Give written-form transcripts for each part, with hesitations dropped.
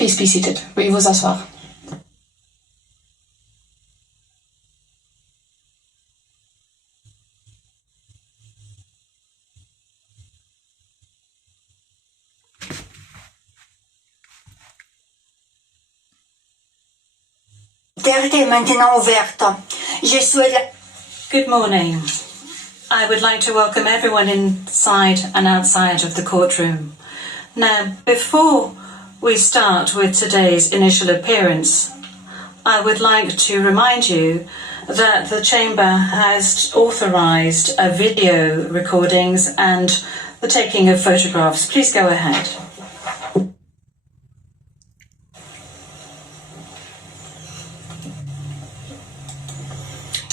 Please be seated. Veuillez vous asseoir. DUTERTE est maintenant ouverte. Je souhaite... Good morning. I would like to welcome everyone inside and outside of the courtroom. Now, before we start with today's initial appearance, I would like to remind you that the Chamber has authorised video recordings and the taking of photographs. Please go ahead.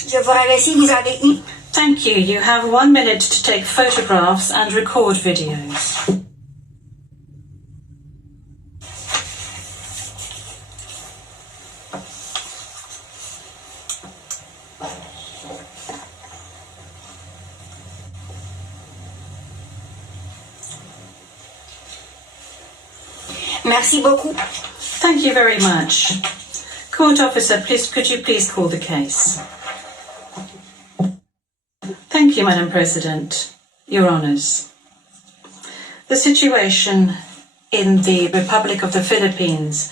Je vous remercie, vous avez eu... Thank you. You have 1 minute to take photographs and record videos. Merci beaucoup. Thank you very much. Court officer, could you please call the case? Thank you, Madam President. Your Honours. The situation in the Republic of the Philippines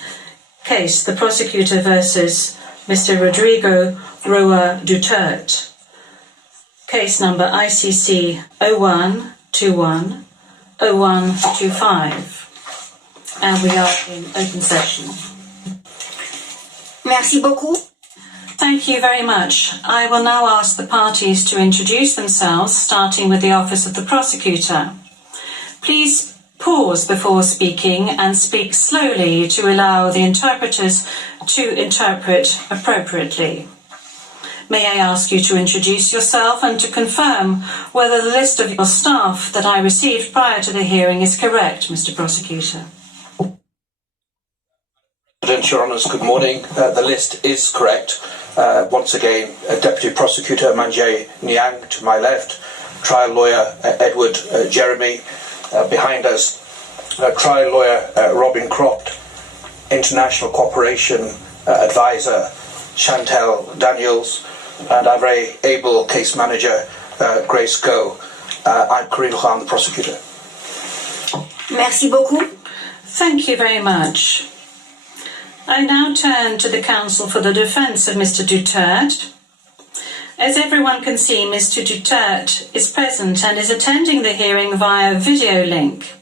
case, the prosecutor versus Mr. Rodrigo Roa Duterte, case number ICC 0121-0125. And we are in open session. Merci beaucoup. Thank you very much. I will now ask the parties to introduce themselves, starting with the Office of the Prosecutor. Please pause before speaking and speak slowly to allow the interpreters to interpret appropriately. May I ask you to introduce yourself and to confirm whether the list of your staff that I received prior to the hearing is correct, Mr. Prosecutor? Your Honours, good morning. The list is correct. Once again, Deputy Prosecutor Manjay Niang to my left, trial lawyer Edward Jeremy behind us, trial lawyer Robin Croft, International Cooperation Advisor Chantel Daniels, and our very able case manager Grace Go. I'm Karim Khan, the prosecutor. Merci beaucoup. Thank you very much. I now turn to the counsel for the defence of Mr. Duterte. As everyone can see, Mr. Duterte is present and is attending the hearing via video link.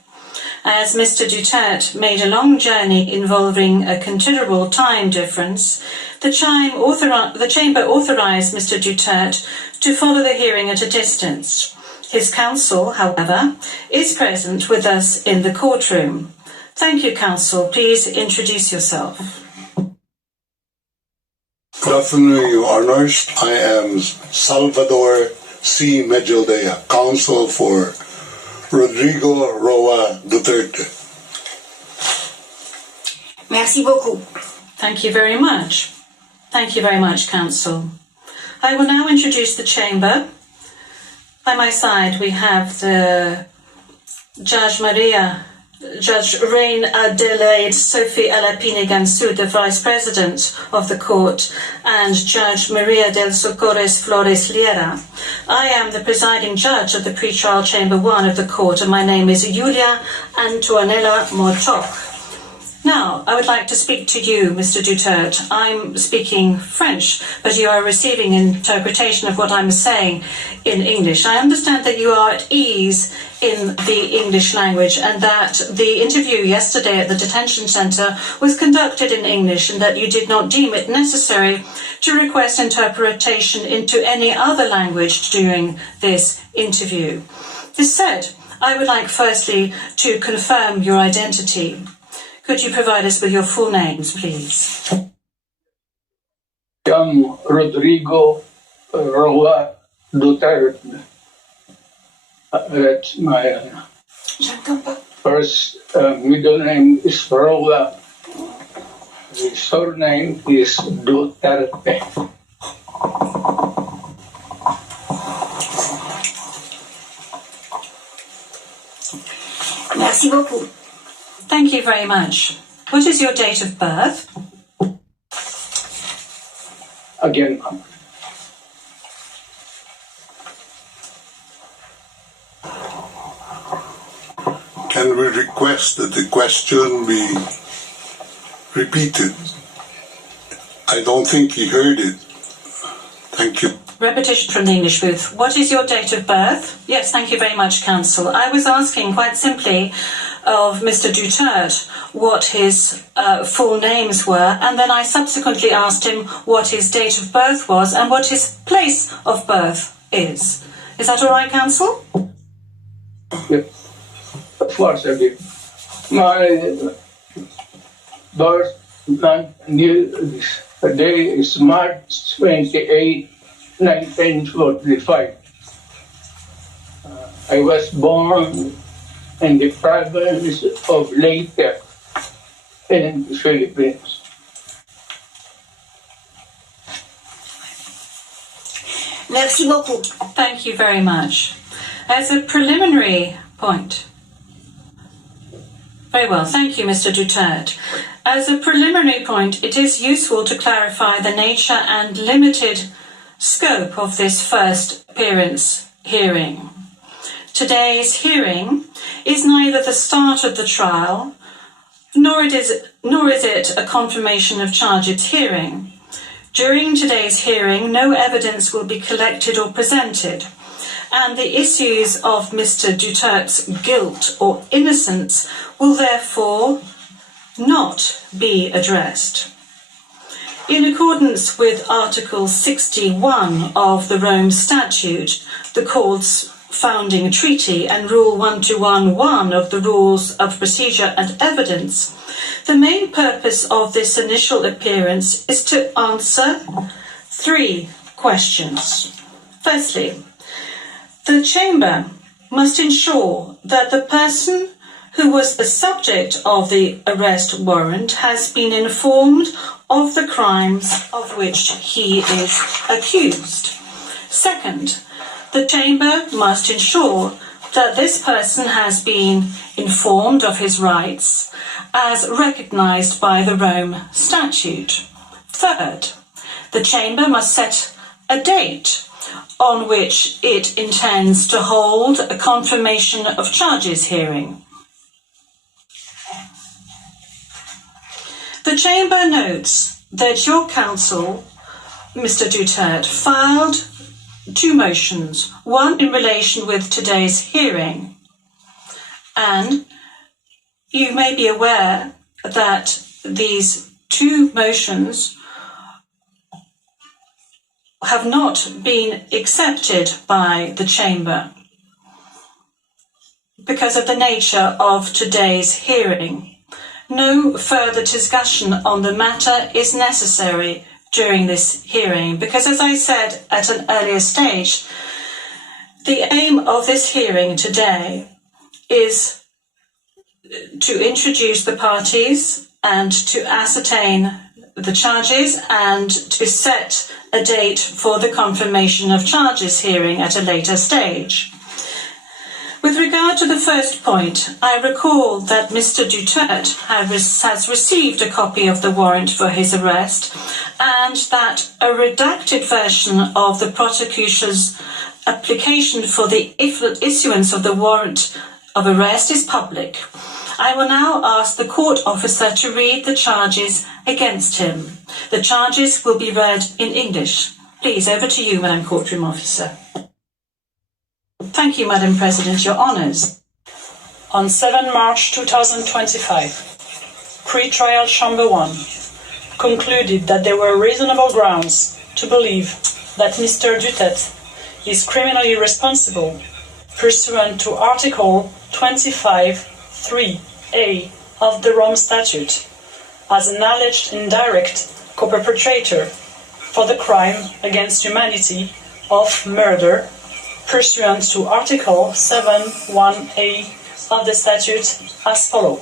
As Mr. Duterte made a long journey involving a considerable time difference, the Chamber authorised Mr. Duterte to follow the hearing at a distance. His counsel, however, is present with us in the courtroom. Thank you, counsel. Please introduce yourself. Good afternoon, Your Honours. I am Salvador C. Medjaldea, counsel for Rodrigo Roa Duterte. Merci beaucoup. Thank you very much. Thank you very much, counsel. I will now introduce the chamber. By my side, we have the Judge Reine Adelaide Sophie Alapine Gansu, the Vice President of the Court, and Judge Maria del Socorres Flores Liera. I am the presiding judge of the Pretrial Chamber 1 of the Court, and my name is Julia Antonella Mortoc. Now, I would like to speak to you, Mr. Duterte. I'm speaking French, but you are receiving interpretation of what I'm saying in English. I understand that you are at ease in the English language and that the interview yesterday at the detention centre was conducted in English and that you did not deem it necessary to request interpretation into any other language during this interview. This said, I would like firstly to confirm your identity. Could you provide us with your full names, please? I am Rodrigo Roa Duterte. That's my first middle name is Roa. The surname is Duterte. Merci beaucoup. Thank you very much. What is your date of birth? Again, Can we request that the question be repeated? I don't think he heard it. Thank you. Repetition from the English booth. What is your date of birth? Yes, thank you very much, Counsel. I was asking quite simply of Mr. Duterte what his full names were, and then I subsequently asked him what his date of birth was and what his place of birth is. Is that all right, Counsel? yes, of course, again. My birth month day is March 28, 1945. I was born in the province of Leyte in the Philippines. Merci beaucoup. Thank you very much. As a preliminary point. Very well, thank you, Mr. Duterte. As a preliminary point, it is useful to clarify the nature and limited scope of this first appearance hearing. Today's hearing is neither the start of the trial, nor is it a confirmation of charges hearing. During today's hearing, no evidence will be collected or presented, and the issues of Mr. Duterte's guilt or innocence will therefore not be addressed. In accordance with Article 61 of the Rome Statute, the Court's founding treaty, and Rule 1211 of the Rules of Procedure and Evidence, the main purpose of this initial appearance is to answer 3 questions. Firstly, the Chamber must ensure that the person who was the subject of the arrest warrant has been informed of the crimes of which he is accused. Second, the Chamber must ensure that this person has been informed of his rights as recognised by the Rome Statute. Third, the Chamber must set a date on which it intends to hold a confirmation of charges hearing. The Chamber notes that your counsel, Mr. Duterte, filed 2 motions, one in relation with today's hearing, and you may be aware that these 2 motions have not been accepted by the Chamber because of the nature of today's hearing. No further discussion on the matter is necessary during this hearing because, as I said at an earlier stage, the aim of this hearing today is to introduce the parties and to ascertain the charges and to set a date for the confirmation of charges hearing at a later stage. With regard to the first point, I recall that Mr. Duterte has received a copy of the warrant for his arrest and that a redacted version of the prosecution's application for the issuance of the warrant of arrest is public. I will now ask the court officer to read the charges against him. The charges will be read in English. Please, over to you, Madam Courtroom Officer. Thank you, Madam President, Your Honours. On 7 March 2025, Pre-Trial Chamber 1 concluded that there were reasonable grounds to believe that Mr. Duterte is criminally responsible pursuant to Article 25(3)(a) of the Rome Statute as an alleged indirect co-perpetrator for the crime against humanity of murder pursuant to Article 7(1)(a) of the statute as follows.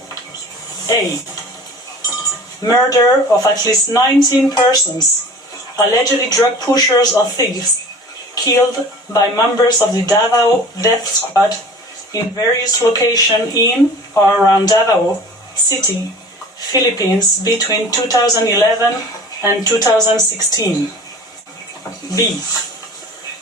A. Murder of at least 19 persons, allegedly drug pushers or thieves, killed by members of the Davao Death Squad in various locations in or around Davao City, Philippines between 2011 and 2016. B.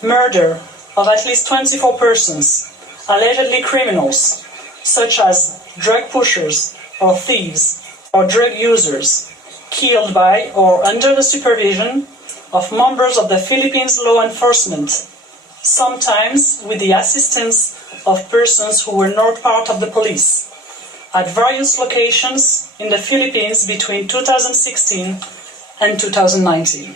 Murder of at least 24 persons, allegedly criminals, such as drug pushers or thieves or drug users, killed by or under the supervision of members of the Philippines law enforcement, sometimes with the assistance of persons who were not part of the police, at various locations in the Philippines between 2016 and 2019.